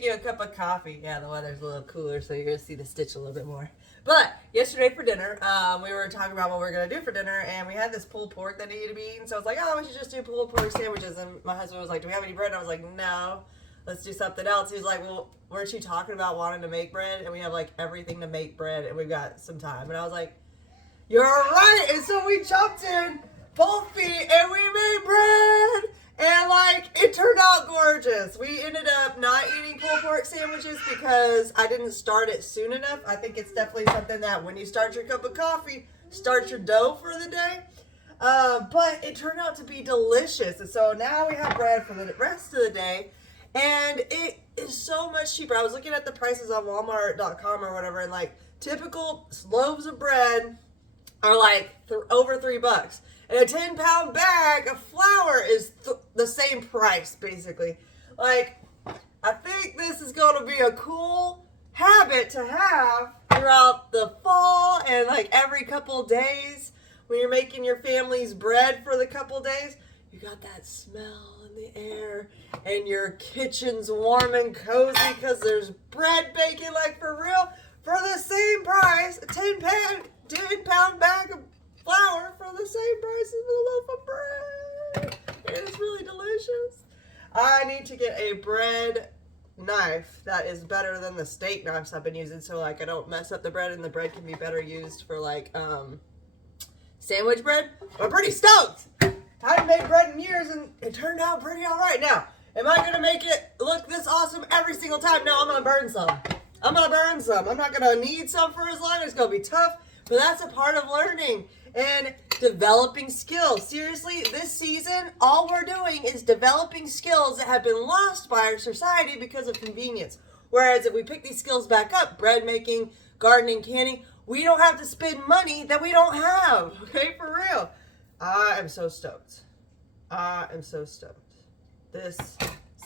making a cup of coffee. Yeah, the weather's a little cooler, so you're gonna see the stitch a little bit more. But yesterday for dinner, we were talking about what we were gonna do for dinner, and we had this pulled pork that needed to be eaten. So I was like, oh, we should just do pulled pork sandwiches. And my husband was like, do we have any bread? And I was like, no, let's do something else. He was like, well, weren't you talking about wanting to make bread? And we have like everything to make bread, and we've got some time. And I was like, you're right. And so we jumped in both feet, and we made bread. And like, it turned out gorgeous. We ended up not eating pulled pork sandwiches because I didn't start it soon enough. I think it's definitely something that when you start your cup of coffee, start your dough for the day. But it turned out to be delicious. And so now we have bread for the rest of the day. And it is so much cheaper. I was looking at the prices on Walmart.com or whatever, and like typical loaves of bread are like over $3. And a 10-pound bag of flour is the same price, basically. Like, I think this is going to be a cool habit to have throughout the fall and like every couple days when you're making your family's bread for the couple days. You got that smell in the air and your kitchen's warm and cozy because there's bread baking, like for real. For the same price, a 10-pound bag of flour for the same price as a loaf of bread. And it's really delicious. I need to get a bread knife that is better than the steak knives I've been using, so like I don't mess up the bread, and the bread can be better used for like sandwich bread. But I'm pretty stoked. I haven't made bread in years, and it turned out pretty all right. Now, am I gonna make it look this awesome every single time? No, I'm gonna burn some. I'm not gonna need some for as long. It's gonna be tough, but that's a part of learning and developing skills. Seriously, this season, all we're doing is developing skills that have been lost by our society because of convenience. Whereas if we pick these skills back up, bread making, gardening, canning, we don't have to spend money that we don't have. Okay, for real. I am so stoked. This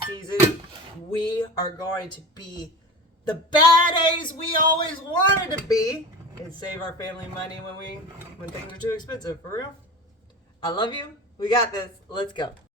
season, we are going to be the badass we always wanted to be and save our family money when things are too expensive. For real. I love you. We got this. Let's go.